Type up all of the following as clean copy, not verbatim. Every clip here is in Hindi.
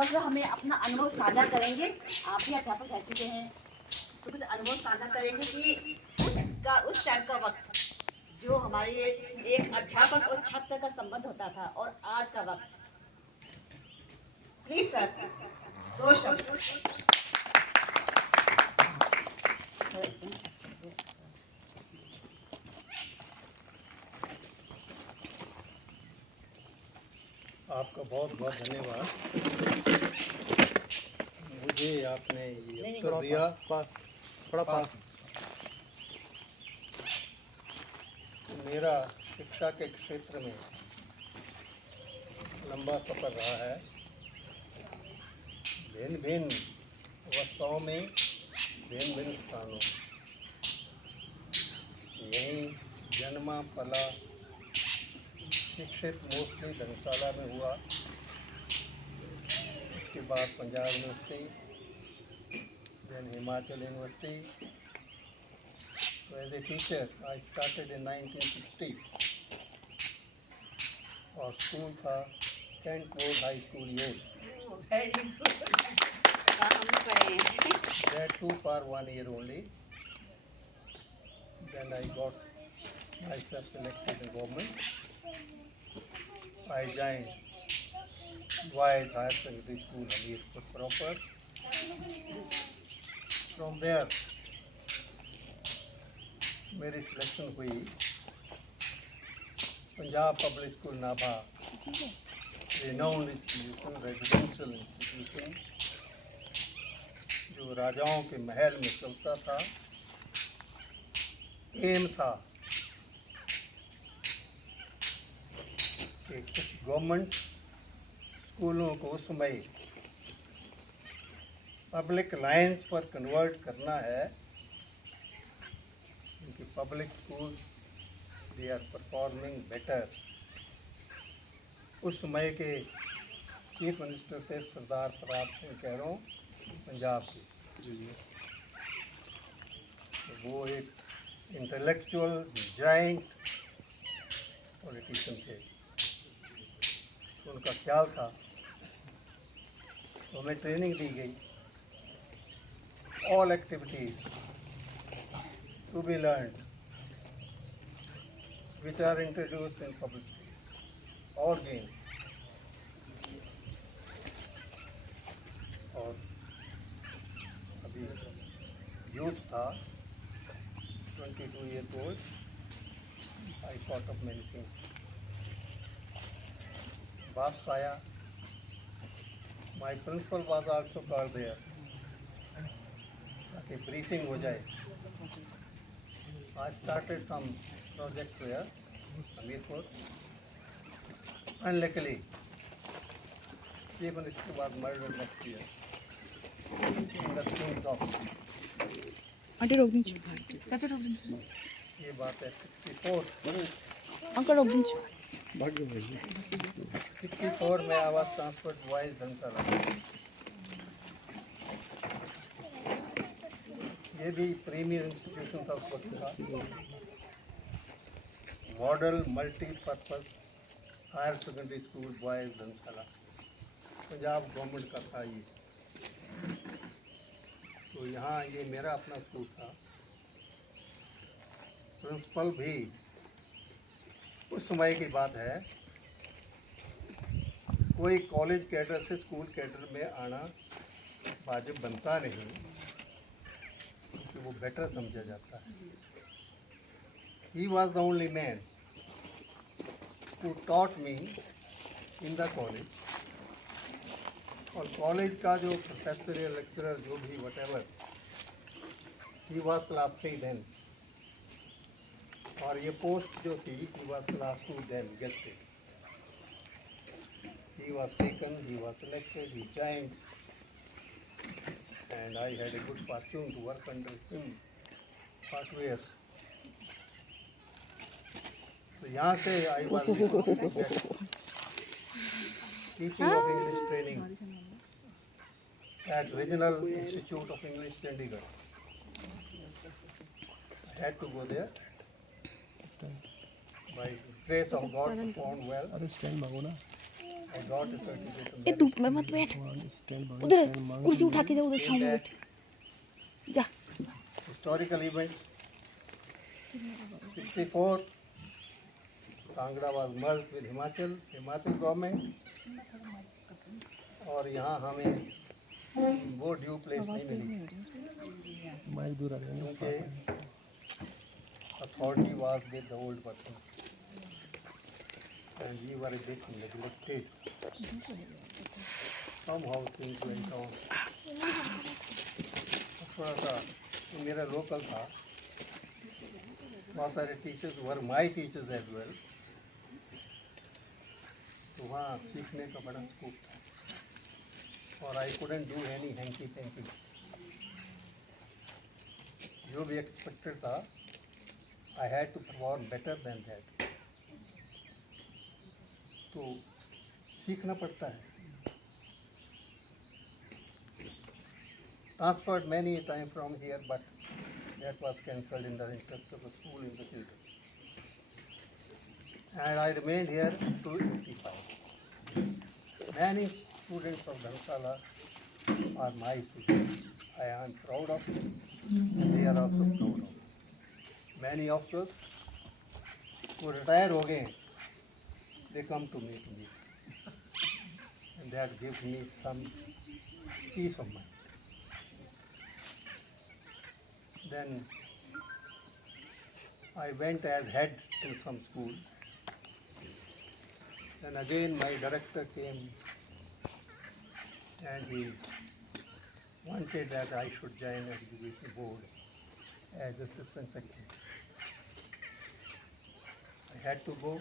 समग्र हमें अपना अनुभव साझा करेंगे। आप भी अध्यापक रह चुके हैं तो कुछ अनुभव साझा करेंगे कि उस टाइम का वक्त जो हमारे एक अध्यापक और छात्र का संबंध होता था और आज का वक्त। प्लीज सर, दो शब्द। आपका बहुत बहुत धन्यवाद। मुझे आपने ये उत्तर दिया। पास मेरा शिक्षा के क्षेत्र में लंबा सफ़र रहा है। भिन्न भिन्न अवस्थाओं में भिन्न भिन्न स्थानों। यहीं जन्मा पला शिक्षित मोस्टली धर्मशाला में हुआ। उसके बाद Punjab university, then Himachal university. So as a teacher, I started in 1960. और स्कूल था कैंट बोर्ड हाई स्कूल ये। That too for 1 year only. Then I got myself selected in government. I joined Boys Higher Secondary School, Hamirpur proper. From there, मेरी सिलेक्शन हुई Punjab public school Nabha, renowned institution, residential institution, जो राजाओं के महल में चलता था। एम था कि कुछ गवर्नमेंट स्कूलों को उस समय पब्लिक लाइन्स पर कन्वर्ट करना है, क्योंकि public school they are performing better. उस समय के चीफ मिनिस्टर थे सरदार प्रताप सिंह कह रहा हूँ, पंजाब के। तो वो एक इंटेलेक्चुअल जाइंट पॉलिटिशियन थे। तो उनका ख्याल था, तो हमें ट्रेनिंग दी गई। All activities to be learned which are introduced in public schools, all games। और अभी यूथ था, 22 years old, I thought of many things। वापस आया, my principal was also called there, ताकि ब्रीफिंग हो जाए। I started some project there, Hamirpur, and luckily, Chief Minister was murdered next year in the King's office। ये बात है 64। भाग्य भाई 64 में I was transferred to Boys धर्मशाला। ये भी प्रीमियर इंस्टीट्यूशन था उस वक्त का। Model multipurpose higher secondary school boys Dharamshala, Punjab government का था ये। तो यहाँ ये मेरा अपना स्कूल था। प्रिंसिपल भी उस समय की बात है, कोई कॉलेज कैडर से स्कूल कैडर में आना वाजिब बनता नहीं, क्योंकि वो बेटर समझा जाता है। He was the only man who taught me in the college। और कॉलेज का जो प्रोफेसर या लेक्चरर जो भी whatever, he was class 3 then। और ये पोस्ट जो थी, he was class 2 then, guessed it। He was taken, he was selected, he joined, and I had a good fortune to work under him for 2 years। तो यहाँ से I was able to get teaching of English training at Regional Institute of English, Chandigarh। I had to go there। By grace of God, performed well। अरे स्टैंड मांगो ना। I got a certificate of ए धूप में मत बैठ उधर कुर्सी उठा के जाओ उधर छाँव में बैठ जा historical event. 64, Kangra was merged with Himachal government, और यहाँ हमें वो ड्यू प्लेस नहीं मिली क्योंकि authority was with the old person and we were a bit neglected. Somehow things went on. थोड़ा सा मेरा लोकल था, बहुत सारे teachers were my teachers as well, तो वहाँ सीखने का बड़ा स्कोप था और I couldn't do any hanky panky, जो भी एक्सपेक्टेड था I had to perform better than that. तो सीखना पड़ता है। Transferred many a time from here, but that was cancelled in the interest of the school in the children. And I remained here to 85. Many students of Dharamshala are my students. I am proud of them. They are also proud of me. Many officers who retire हो गए, they come to meet me, and that gives me some peace of mind. Then I went as head in some school. Then again my director came and he wanted that I should join the education board as assistant secretary. I had to go.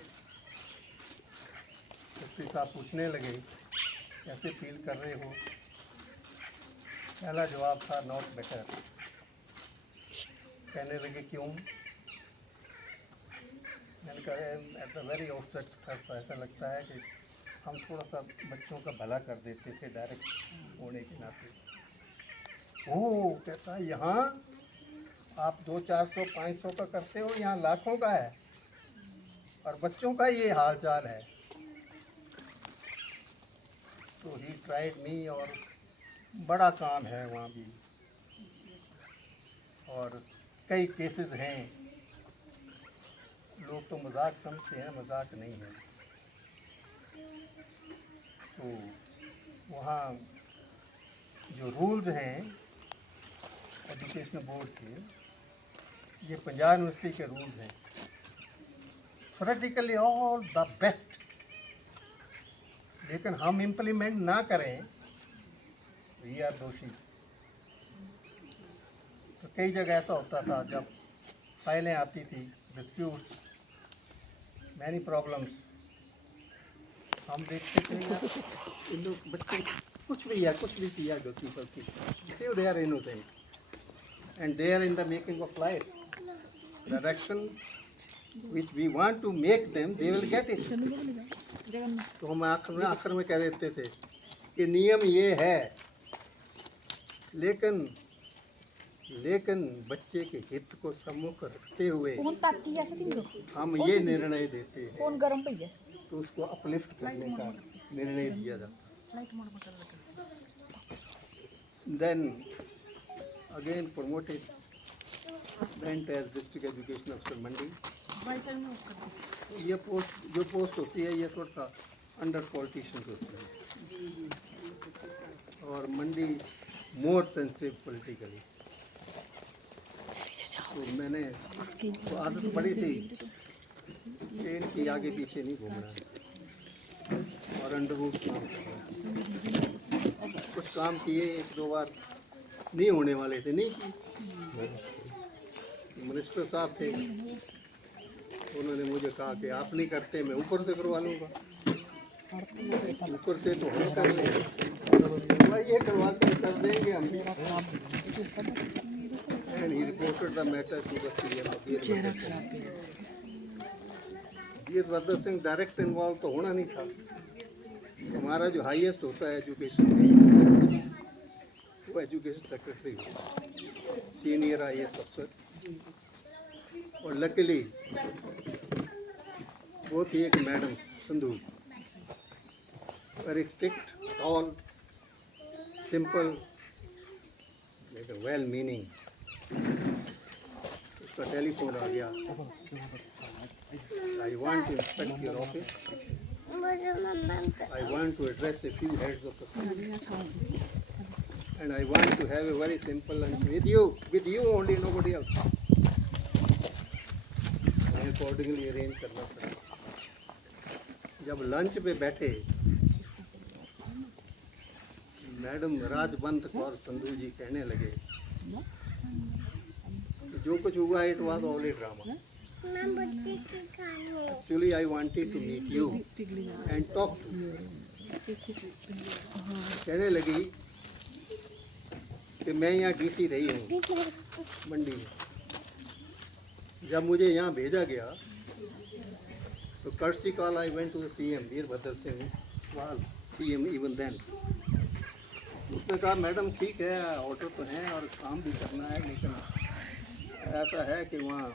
secretary साहब पूछने लगे कैसे फील कर रहे हो। पहला जवाब था नॉट बेटर। कहने लगे क्यों? मैंने कहा एट द वेरी आउटसेट ऐसा लगता है कि हम थोड़ा सा बच्चों का भला कर देते थे डायरेक्ट होने के नाते। ओह, कहता है यहाँ आप 200, 400, 500 का करते हो, यहाँ लाखों का है और बच्चों का ये हाल चाल है। तो ही ट्राइड मी, और बड़ा काम है वहाँ भी, और कई केसेस हैं। लोग तो मजाक समझते हैं, मजाक नहीं है। तो वहाँ जो रूल्स हैं एजुकेशन बोर्ड के, ये पंजाब यूनिवर्सिटी के रूल्स हैं। थ्योरेटिकली ऑल द बेस्ट, लेकिन हम इम्प्लीमेंट ना करें, वी आर दोषी। तो कई जगह ऐसा होता था, जब फाइलें आती थी, डिस्प्यूट्स, मैनी प्रॉब्लम्स, हम देखते थे इन लोग बच्चे कुछ भी किया गलती फलती, they are innocent and they are in the making of life. Direction which we want to make them, they will get it. तो हम आखिर में कह देते थे कि नियम ये है, लेकिन बच्चे के हित को सम्मुख रखते हुए हम ये निर्णय देते हैं, तो उसको अपलिफ्ट करने का निर्णय दिया जाता है। Then again promoted, went as district education अफसर मंडी। ये पोस्ट जो पोस्ट होती है, ये थोड़ा सा अंडर पॉलिटिशियंस होती है, और मंडी मोर सेंसिटिव पॉलिटिकली। तो मैंने तो आदत पड़ी थी कि इनकी आगे पीछे नहीं घूमना है और अंडरवुड काम करना। कुछ काम किए, 1-2 बार नहीं होने वाले थे, नहीं किए। मिनिस्टर साहब थे, उन्होंने मुझे कहा कि आप नहीं करते, मैं ऊपर से करवा लूँगा। ऊपर से तो हम कर लेंगे, ये करवाते कर देंगे हम। And he reported the matter to the CM of Virbhadra Singh. Direct involve तो होना नहीं था। हमारा जो हाईएस्ट होता है एजुकेशन में, वो एजुकेशन सेक्रेटरी होता है, सीनियर IAS अफसर। और लकीली वो थी एक madam Sandhu, very strict, tall, simple, लेकिन well meaning. उसका टेलीफोन आ गया. I want to inspect your office. I want to address a few heads of the family. And I want to have a very simple lunch with you only, nobody else. मैं accordingly arrange करना पड़ा. जब लंच पे बैठे, मैडम राजबंत कौर संधू जी कहने लगे, जो कुछ हुआ it was all A drama. Actually, I wanted to meet you and talk to you. कहने लगी कि मैं यहाँ डीसी रही हूँ मंडी में. जब मुझे यहाँ भेजा गया तो courtesy call I went to the CM Virbhadra Singh was CM even then. उसने कहा मैडम ठीक है ऑर्डर तो है और काम भी करना है, लेकिन ऐसा है कि वहाँ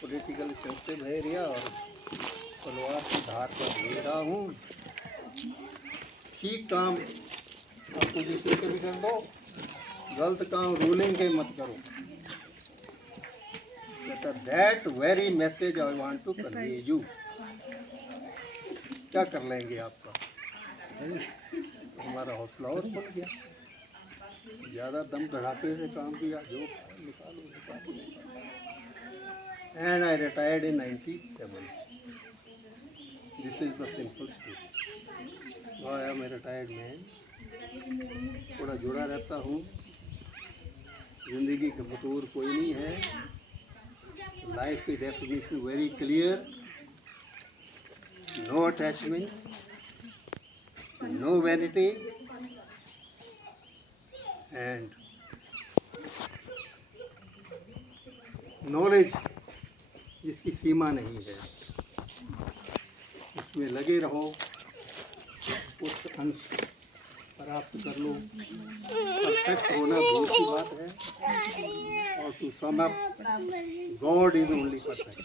पॉलिटिकल सेंसिटिव है एरिया और तलवार की धार पर ले रहा हूँ. ठीक काम अपोजिशन के भी कर दो, गलत काम रूलिंग के मत करो. That very message I want to convey you. क्या कर लेंगे आपका? हमारा हौसला और बढ़ गया. ज़्यादा दम धड़ाके से काम किया, जो निकालो. And I retired in 97. This is the simple story. I am a retired man. थोड़ा जुड़ा रहता हूँ. जिंदगी का बतूर कोई नहीं है. लाइफ की definition very clear. No attachment, no vanity and knowledge जिसकी सीमा नहीं है. इसमें लगे रहो, उस अंश प्राप्त कर लो. परफेक्ट होना बहुत की बात है. और to sum up, God is only perfect.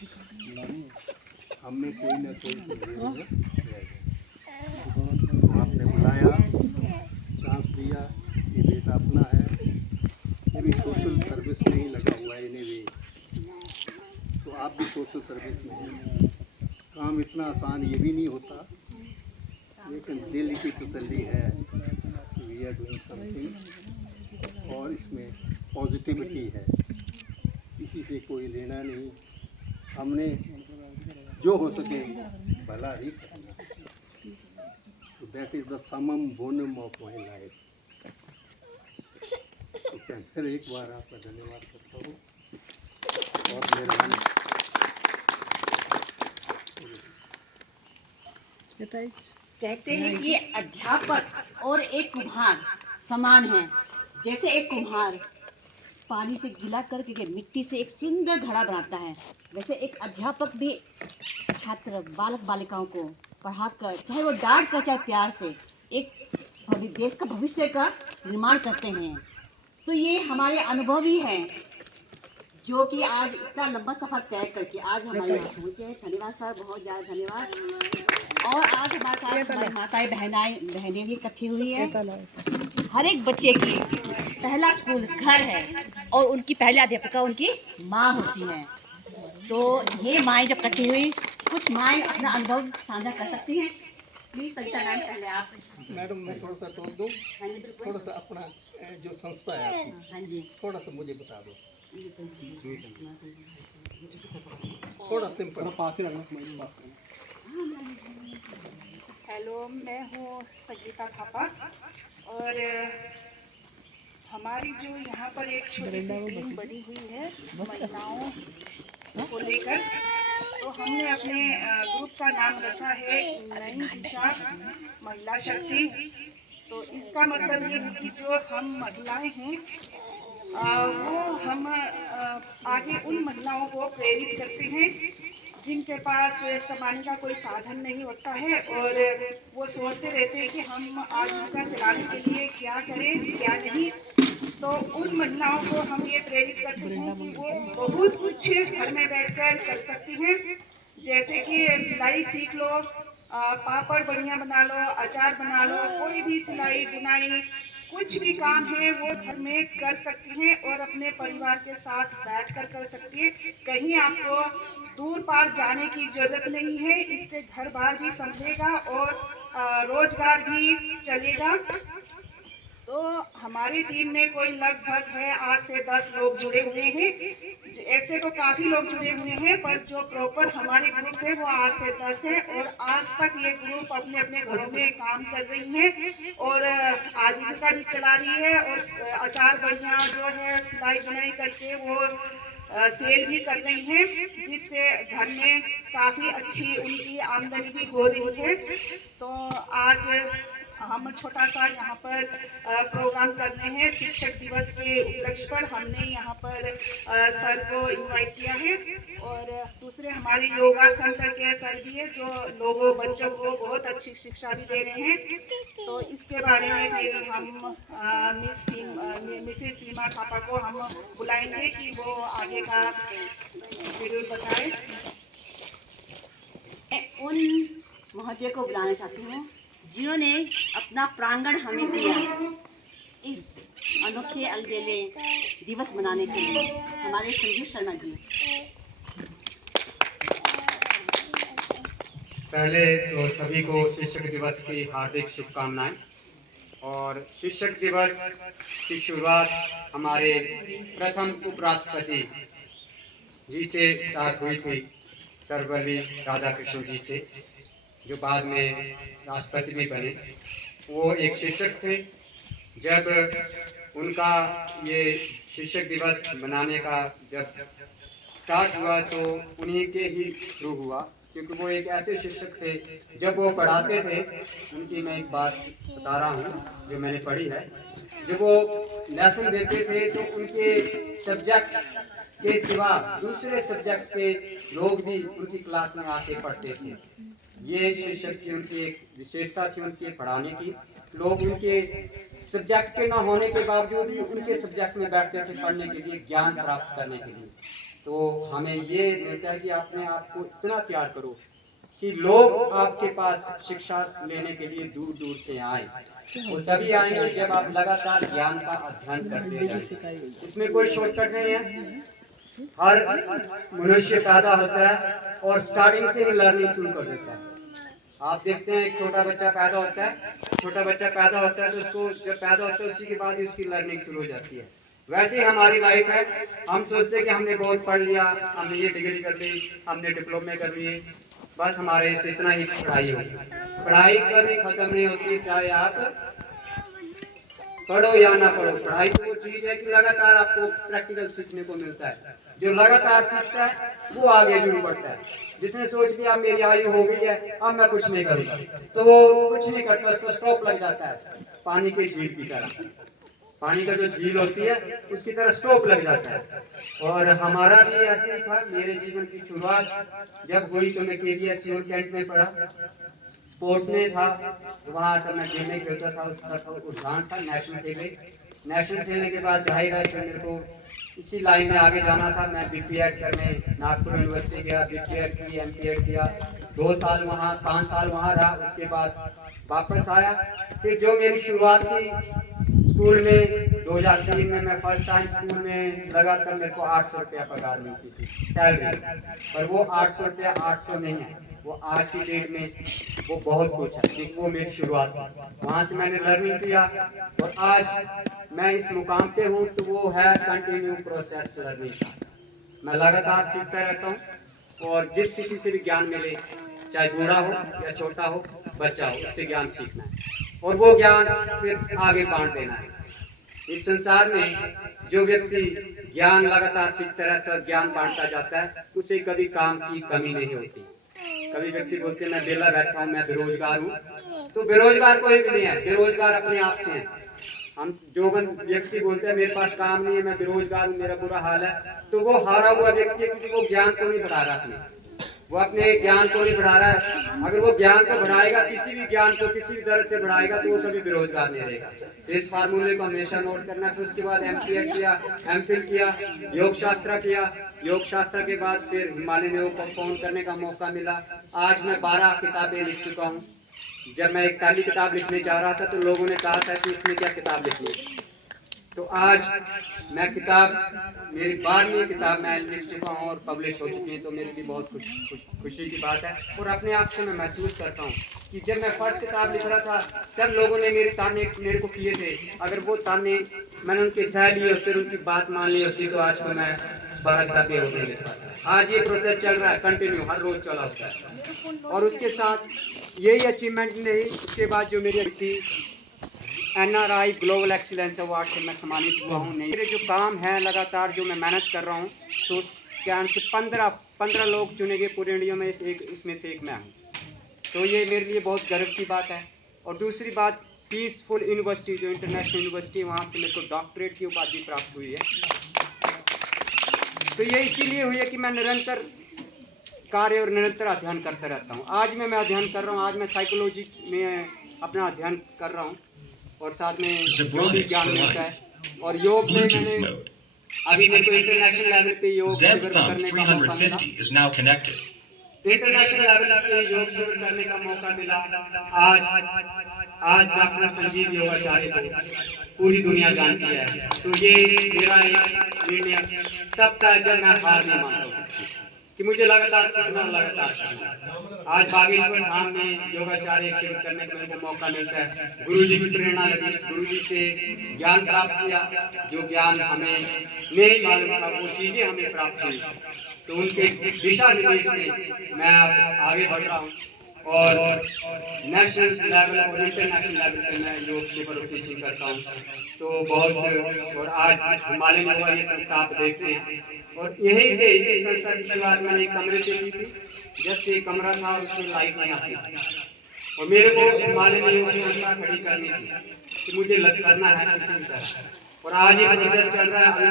हमें कोई ना कोई आपने बुलाया, चांस दिया, ये बेटा अपना है. ये भी सोशल सर्विस में ही लगा हुआ है एनीवे. तो आप भी सोशल सर्विस में हैं. काम इतना आसान ये भी नहीं होता, लेकिन दिल की तसल्ली है वी आर डूइंग समथिंग और इसमें पॉजिटिविटी है. किसी से कोई लेना नहीं. हमने जो हो सके भला ही करना. तो दैट इज़ द समम बोनम ऑफ माई लाइफ. तो फिर एक बार आपका धन्यवाद करता हूँ. बहुत मेहरबानी. कहते हैं कि अध्यापक और एक कुम्हार समान हैं. जैसे एक कुम्हार पानी से गिला करके मिट्टी से एक सुंदर घड़ा बनाता है, वैसे एक अध्यापक भी छात्र बालक बालिकाओं को पढ़ाकर, चाहे वो डांट कर चाहे प्यार से, एक देश का भविष्य का निर्माण करते हैं. तो ये हमारे अनुभव ही हैं जो कि आज इतना लंबा सफ़र तय करके आज हमारे यहाँ पहुँचे. धन्यवाद सर, बहुत ज़्यादा धन्यवाद. और आज हमारे साथ हमारी माताएं बहनें भी इकट्ठी हुई हैं. हर एक बच्चे की पहला स्कूल घर है और उनकी पहली अध्यापिका उनकी माँ होती है. तो ये माएँ जब इकट्ठी हुई, कुछ माएँ अपना अनुभव साझा कर सकती हैं. प्लीज सविता मैम पहले आप. मैडम मैं थोड़ा सा टोक दूँ. थोड़ा सा अपना जो संस्था है आपकी, हाँ जी, थोड़ा सा मुझे बता दो. थोड़ा सिंपल पास ही रखना. हेलो, मैं हूँ संगीता थापा और हमारी जो यहाँ पर एक छोटी सी टीम बनी हुई है महिलाओं को लेकर, तो हमने अपने ग्रुप का नाम रखा है नई दिशा महिला शक्ति. तो इसका मतलब ये है कि जो हम महिलाएं हैं वो हम आगे उन महिलाओं को प्रेरित करते हैं जिनके पास कमाने का कोई साधन नहीं होता है और वो सोचते रहते हैं कि हम आजीविका चलाने के लिए क्या करें क्या नहीं. तो उन महिलाओं को हम ये प्रेरित करते हैं कि वो बहुत कुछ घर में बैठकर कर सकती हैं. जैसे कि सिलाई सीख लो, पापड़ बढ़िया बना लो, अचार बना लो, कोई भी सिलाई बुनाई कुछ भी काम है वो घर में कर सकती हैं और अपने परिवार के साथ बैठकर कर सकती है। कहीं आपको दूर पार जाने की जरूरत नहीं है। इससे घर बार भी संभलेगा और रोजगार भी चलेगा। तो हमारी टीम में कोई लगभग है 8 से 10 लोग जुड़े हुए हैं। ऐसे तो काफ़ी लोग जुड़े हुए हैं, पर जो प्रॉपर हमारे ग्रुप है वो 8 से 10 है और आज तक ये ग्रुप अपने अपने घरों में काम कर रही है और आजीविका भी चला रही है और अचार बढ़िया जो है सिलाई बुनाई करके वो सेल भी कर रही हैं, जिससे घर में काफ़ी अच्छी उनकी आमदनी भी हो रही है। तो आज हम छोटा सा यहाँ पर प्रोग्राम कर रहे हैं। शिक्षक दिवस के उपलक्ष्य पर हमने यहाँ पर सर को इनवाइट किया है और दूसरे हमारे योगा सेंटर के सर भी है जो लोगों बच्चों को बहुत अच्छी शिक्षा भी दे रहे हैं। तो इसके बारे में फिर हम मिसेस सीमा थापा को हम बुलाएंगे कि वो आगे का शेड्यूल बताएं। उन महोदय को बुलाना चाहती हूँ जिन्होंने अपना प्रांगण हमें दिया इस अनोखे अलबेले दिवस मनाने के लिए, हमारे संजीव शर्मा जी। पहले तो सभी को शिक्षक दिवस की हार्दिक शुभकामनाएं। और शिक्षक दिवस की शुरुआत हमारे प्रथम उपराष्ट्रपति जी से स्टार्ट हुई थी, सर्वपल्ली राधाकृष्णन जी से, जो बाद में राष्ट्रपति भी बने। वो एक शिक्षक थे। जब उनका ये शिक्षक दिवस मनाने का जब स्टार्ट हुआ तो उन्हीं के ही थ्रू हुआ, क्योंकि वो एक ऐसे शिक्षक थे जब वो पढ़ाते थे। उनकी मैं एक बात बता रहा हूँ जो मैंने पढ़ी है। जब वो लेसन देते थे तो उनके सब्जेक्ट के सिवा दूसरे सब्जेक्ट के लोग भी उनकी क्लास में आके पढ़ते थे। ये शिक्षक की उनकी एक विशेषता थी उनके पढ़ाने की। लोग उनके सब्जेक्ट के ना होने के बावजूद भी उनके सब्जेक्ट में बैठते थे पढ़ने के लिए, ज्ञान प्राप्त करने के लिए। तो हमें ये मिलता है कि अपने आप को इतना तैयार करो कि लोग आपके पास शिक्षा लेने के लिए दूर दूर से आए। वो तभी आएंगे जब आप लगातार ज्ञान का अध्ययन करते जाएं। इसमें कोई शॉर्टकट नहीं है। हर मनुष्य पैदा होता है और स्टार्टिंग से ही लर्निंग शुरू कर देता है। आप देखते हैं एक छोटा बच्चा पैदा होता है तो उसको जब पैदा होता है उसी के बाद ही उसकी लर्निंग शुरू हो जाती है। वैसे ही हमारी लाइफ है। हम सोचते हैं कि हमने बहुत पढ़ लिया, हमने ये डिग्री कर ली, हमने डिप्लोमे कर लिए, बस हमारे से इतना ही पढ़ाई होगी। पढ़ाई कभी खत्म नहीं होती, चाहे आप पढ़ो या ना पढ़ो। पढ़ाई तो वो चीज़ है कि लगातार आपको प्रैक्टिकल सीखने को मिलता है। जो लगातार सीखता है वो आगे जरूर बढ़ता है। जिसने सोच लिया मेरी आयु हो गई है अब मैं कुछ नहीं करूँगा, तो वो कुछ नहीं करता, उसको स्टॉप लग जाता है। पानी के झील की तरह, पानी का जो झील होती है उसकी तरह स्टॉप लग जाता है। और हमारा भी ऐसे ही था। मेरे जीवन की शुरुआत जब हुई तो मैं KVS सियोल कैंट में पढ़ा, स्पोर्ट्स में था। वहाँ से मैं गेम में खेलता था, उसका रुझान था नेशनल खेलने के बाद जाहिर है कि मेरे को इसी लाइन में आगे जाना था। मैं BPEd करने नागपुर यूनिवर्सिटी गया, BPEd की, MPEd किया, 2 साल वहाँ, 5 साल वहाँ रहा। उसके बाद वापस आया। फिर जो मेरी शुरुआत थी स्कूल में 2003 में मैं फर्स्ट टाइम स्कूल में लगा, तब मेरे को 800 रुपया पगार मिलती थी सैलरी। पर वो 800 रुपया 800 नहीं है, वो आज की डेट में वो बहुत कुछ है, क्योंकि वो मेरी शुरुआत थी। वहाँ से मैंने लर्निंग किया और आज मैं इस मुकाम पे हूँ, तो वो है कंटिन्यू प्रोसेस लर्निंग का। मैं लगातार सीखता रहता हूँ और जिस किसी से भी ज्ञान मिले, चाहे बूढ़ा हो या छोटा हो, बच्चा हो, उससे ज्ञान सीखना है और वो ज्ञान फिर आगे बांट देना है। इस संसार में जो व्यक्ति ज्ञान लगातार सीखता रहता है, ज्ञान बांटता जाता है, उसे कभी काम की कमी नहीं होती। कभी व्यक्ति बोलते हैं मैं बेला बैठा हूँ, मैं बेरोजगार हूँ, तो बेरोजगार कोई भी नहीं है, बेरोजगार अपने आप से है। हम जो व्यक्ति बोलते हैं मेरे पास काम नहीं है, मैं बेरोजगार हूँ, मेरा बुरा हाल है, तो वो हारा हुआ व्यक्ति है, क्योंकि वो ज्ञान को नहीं बढ़ा रहा है। वो अपने ज्ञान को नहीं बढ़ा रहा है। अगर वो ज्ञान को बढ़ाएगा, किसी भी ज्ञान को किसी भी दर से बढ़ाएगा, तो वो कभी बेरोजगार नहीं रहेगा। इस फार्मूले को हमेशा नोट करना। फिर उसके बाद MPhil किया, MPhil किया, योग शास्त्र किया। योग शास्त्र के बाद फिर हिमालयन योग को फोन करने का मौका मिला। आज मैं 12 किताबें लिख चुका हूँ। जब मैं एक पहली किताब लिखने जा रहा था तो लोगों ने कहा था कि इसमें क्या किताब लिखनी, तो आज मैं मेरी 12वीं किताब मैं लिख चुका हूँ और पब्लिश हो चुकी है। तो मेरे लिए बहुत खुशी की बात है। और अपने आप से मैं महसूस करता हूँ कि जब मैं फर्स्ट किताब लिख रहा था तब लोगों ने मेरे ताने मेरे को किए थे। अगर वो ताने मैंने उनके सह लिए और फिर उनकी बात मान ली होती तो आज को मैं 12 किताबें हो नहीं लिख पाता। आज ये प्रोसेस चल रहा है कंटिन्यू, हर रोज चला होता है। और उसके साथ यही अचीवमेंट नहीं, उसके बाद जो मेरी थी NRI ग्लोबल एक्सीलेंस अवार्ड से मैं सम्मानित हुआ हूँ। मेरे जो काम है लगातार जो मैं मेहनत कर रहा हूँ, तो क्या 15 लोग चुने गए पूरे इंडिया में, इसमें से एक मैं हूँ। तो ये मेरे लिए बहुत गर्व की बात है। और दूसरी बात, पीसफुल यूनिवर्सिटी जो इंटरनेशनल यूनिवर्सिटी, वहाँ से मेरे को डॉक्टरेट की उपाधि प्राप्त हुई है। तो ये इसीलिए हुई है कि मैं निरंतर कार्य और निरंतर अध्ययन करता रहता हूँ। आज मैं अध्ययन कर रहा हूँ, आज मैं साइकोलॉजी में अपना अध्ययन कर रहा हूँ और साथ में जो भी ज्ञान मिलता है। और योग में मैंने अभी मेरे को इंटरनेशनल लेवल पे योग शिविर करने का मौका मिला। इंटरनेशनल लेवल पे योग शिविर करने का मौका मिला। आज डॉक्टर संजीव योगाचार्य को पूरी दुनिया जानती है। तो ये मेरा एक निर्णय तब था जब मैं हार नहीं मानता हूँ कि मुझे लगातार सीखना, लगातार सीखना। आज बागेश्वर धाम में योगाचार्य शिविर करने का मेरे को मौका मिलता है। गुरुजी की प्रेरणा लगी, गुरुजी से ज्ञान प्राप्त किया। जो ज्ञान हमें नहीं मालूम था वो चीज़ें हमें प्राप्त हुई। तो उनके दिशा निर्देश में मैं आगे बढ़ रहा हूँ और नेशनल लेवल और इंटरनेशनल लेवल पे मैं योग शिविर और टीचिंग करता हूँ। तो बहुत, और आज हिमालयन योग ये संस्था आप देखते हैं। और यही थे, इसी संस्था की शुरुआत मैंने एक कमरे से की थी। जस्ट एक कमरा था और उसमें लाइट नहीं आती थी और मेरे को हिमालयन योग संस्था खड़ी करनी थी कि मुझे करना है किसी भी तरह। और आज ये प्रोसेस चल रहा है।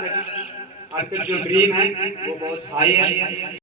अभी तक जो ड्रीम है वो बहुत हाई है।